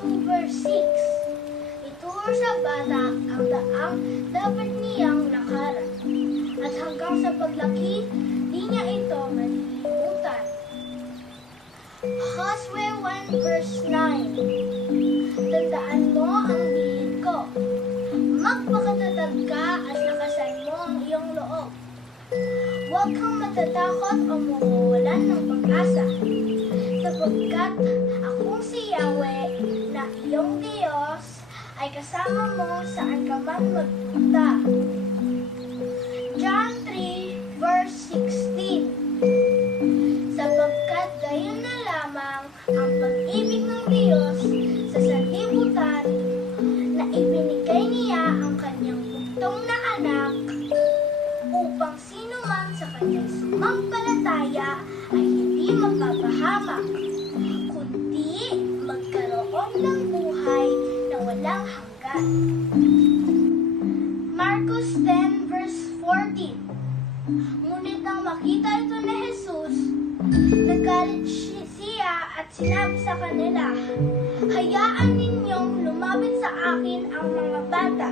2 verse 6. Ituro sa bata ang daang dapat niyang lakaran, at hanggang sa paglaki, di niya ito malilimutan. Josue 1 verse 9. Tandaan mo ang bilin ko. Magpakatatag ka at lakasan mo ang iyong loob. Huwag kang matatakot o mawawalan ng pag-asa, sapagkat akong si Yahweh na iyong Diyos ay kasama mo saan ka man magpunta. John 3 verse 16. Sapagkat gayon na lamang ang pag-ibig ng Diyos sa sanlibutan, na ibinigay niya ang kanyang bugtong na anak, upang sino man sa kanyang sumampalataya ay hindi mapapahamak, kundi magkaroon ng buhay na walang hanggan. Marcos 10 verse 14. Ngunit nang makita ito ni Jesus, nagalit siya at sinabi sa kanila, "Hayaan ninyong lumapit sa akin ang mga bata.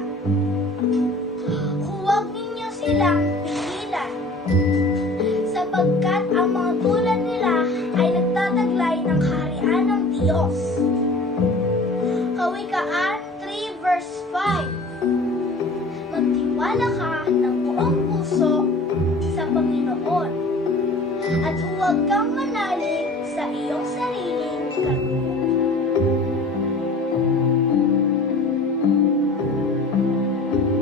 Huwag ninyo silang pigilan, sapagkat ang mga tulad nila ay nagtataglay ng kaharian ng Diyos." Kawikaan 3 verse 5. Magtiwala ka ng buong puso sa Panginoon, at huwag kang manalig sa iyong sariling